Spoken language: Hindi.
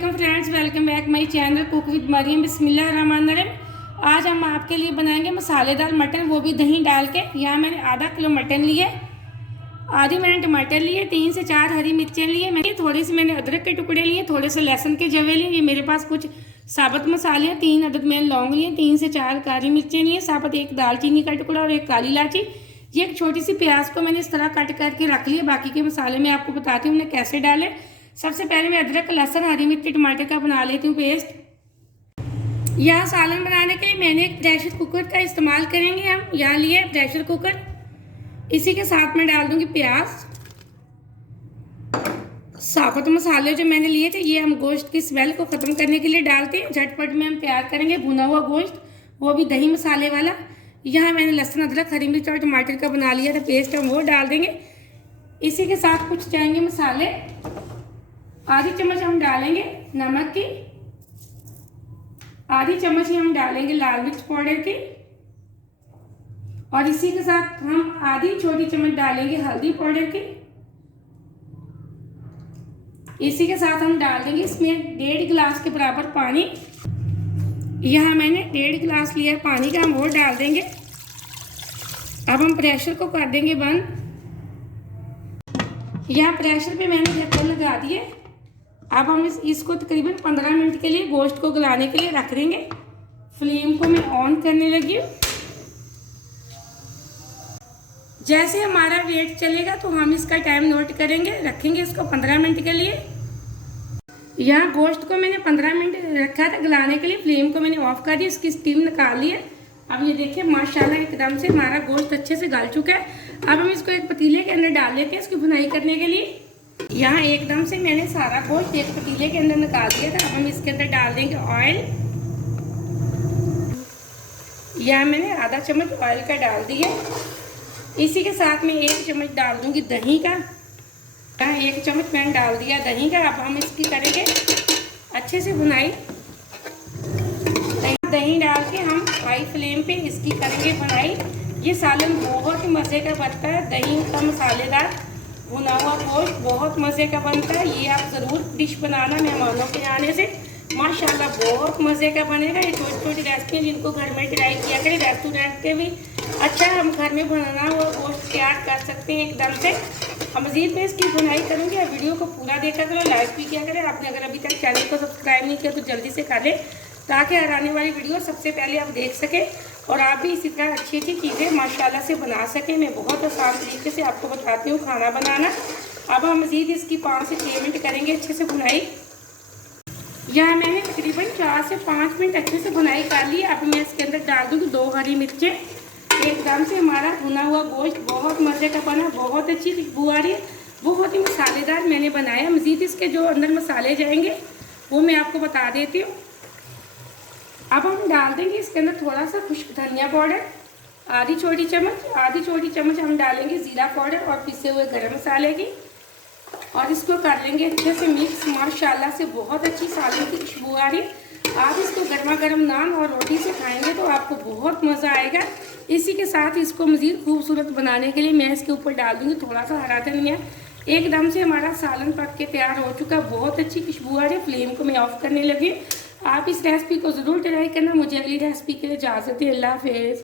वालेकुम friends, welcome back my channel cook with Mariam. बिस्मिल्लाहिर्रहमानिर्रहीम। आज हम आपके लिए बनाएंगे मसालेदार मटन, वो भी दही डाल के। यहाँ मैंने आधा किलो मटन लिए, आधी मैंने टमाटर लिए, 3 से 4 हरी मिर्चें लिए, मैंने थोड़ी सी मैंने अदरक के टुकड़े लिए, थोड़े से लहसुन के जवे लिए। ये मेरे पास कुछ साबुत मसाले हैं, 3 अदद मैंने लौंग लिए, 3 से 4 काली मिर्चें लिए, साबुत 1 दालचीनी का टुकड़ा और 1 काली इलायची। ये एक छोटी सी प्याज को मैंने इस तरह कट करके रख लिया। बाकी के मसाले मैं आपको बताती हूँ उन्हें कैसे डालें। सबसे पहले मैं अदरक, लहसुन, हरी मिर्ची, टमाटर का बना लेती हूँ पेस्ट। यहाँ सालन बनाने के लिए मैंने एक प्रेशर कुकर का इस्तेमाल करेंगे। हम यहाँ लिए प्रेशर कुकर, इसी के साथ मैं डाल दूंगी प्याज। साबुत मसाले जो मैंने लिए थे ये हम गोश्त की स्मेल को ख़त्म करने के लिए डालते हैं। झटपट में हम तैयार करेंगे भुना हुआ गोश्त, वो भी दही मसाले वाला। यहाँ मैंने लहसुन, अदरक, हरी मिर्च और टमाटर का बना लिया था पेस्ट, हम वो डाल देंगे। इसी के साथ कुछ जाएंगे मसाले। आधी चम्मच हम डालेंगे नमक की, आधी चम्मच ही हम डालेंगे लाल मिर्च पाउडर की, और इसी के साथ हम आधी छोटी चम्मच डालेंगे हल्दी पाउडर की। इसी के साथ हम डाल देंगे इसमें 1.5 गिलास के बराबर पानी। यहाँ मैंने 1.5 गिलास लिया पानी का, हम वो डाल देंगे। अब हम प्रेशर को कर देंगे बंद। यहाँ प्रेशर पे मैंने ढक्कन लगा दिए। अब हम इसको तकरीबन 15 मिनट के लिए गोश्त को गलाने के लिए रख देंगे। फ्लेम को मैं ऑन करने लगी हूँ। जैसे हमारा वेट चलेगा तो हम इसका टाइम नोट करेंगे, रखेंगे इसको 15 मिनट के लिए। यहाँ गोश्त को मैंने 15 मिनट रखा था गलाने के लिए। फ्लेम को मैंने ऑफ कर दिया, इसकी स्टीम निकाल ली है। अब ये देखिए माशाल्लाह एकदम से हमारा गोश्त अच्छे से गल चुका है। अब हम इसको एक पतीले के अंदर डाल लेते हैं इसकी भुनाई करने के लिए। यहाँ एकदम से मैंने सारा गोश्त एक पतीले के अंदर निकाल दिया था। अब हम इसके अंदर डाल देंगे ऑयल। यहाँ मैंने आधा चम्मच ऑयल का डाल दिया। इसी के साथ में 1 चम्मच डाल दूंगी दही का। यहाँ 1 चम्मच मैंने डाल दिया दही का। अब हम इसकी करेंगे अच्छे से भुनाई। दही डाल के हम हाई फ्लेम पे इसकी करेंगे भुनाई। ये सालन बहुत ही मज़े का बनता है, दही का मसालेदार भुना हुआ गोश्त बहुत मज़े का बनता है। ये आप ज़रूर डिश बनाना मेहमानों के आने से, माशाल्लाह बहुत मज़े का बनेगा। ये छोटी छोटी रेसिपी जिनको घर में ट्राई किया करें, रेस्टोरेंट के भी अच्छा हम घर में बनाना हुआ गोश्त तैयार कर सकते हैं एकदम से। हम मज़ीद में इसकी बुनाई करेंगे। वीडियो को पूरा देखा करो, लाइक भी किया करें। आपने अगर अभी तक चैनल को सब्सक्राइब नहीं किया तो जल्दी से कर लें, ताकि हर आने वाली वीडियो सबसे पहले आप देख सकें और आप भी इसी तरह अच्छी अच्छी चीज़ें माशाल्लाह से बना सकें। मैं बहुत आसान तरीके से आपको बताती हूँ खाना बनाना। अब हम मज़ीद इसकी 5 से 6 मिनट करेंगे अच्छे से बुनाई। यहाँ मैंने तकरीबन 4 से 5 मिनट अच्छे से बुनाई कर ली। अब मैं इसके अंदर डाल दूँगी 2 हरी मिर्चें। एकदम से हमारा भुना हुआ गोश्त बहुत मज़े का बना, बहुत अच्छी खुशबू आ रही है, बहुत ही मसालेदार मैंने बनाया। मज़ीद इसके जो अंदर मसाले जाएंगे वो मैं आपको बता देती हूँ। अब हम डाल देंगे इसके अंदर थोड़ा सा खुश्क धनिया पाउडर, आधी छोटी चम्मच हम डालेंगे ज़ीरा पाउडर और पिसे हुए गरम मसाले की, और इसको कर लेंगे अच्छे से मिक्स। माशाल्लाह से बहुत अच्छी सालन की खुशबू आ रही है। आप इसको गर्मा गर्म नान और रोटी से खाएंगे तो आपको बहुत मज़ा आएगा। इसी के साथ इसको मज़ीद खूबसूरत बनाने के लिए मैं इसके ऊपर डाल दूँगी थोड़ा सा हरा धनिया। एकदम से हमारा सालन पक के तैयार हो चुका, बहुत अच्छी खुशबू आ रही है। फ्लेम को मैं ऑफ करने लगी। आप इस रेसिपी को ज़रूर ट्राई करना। मुझे अगली रेसिपी के लिए इजाज़त है। अल्लाह हाफ़िज़।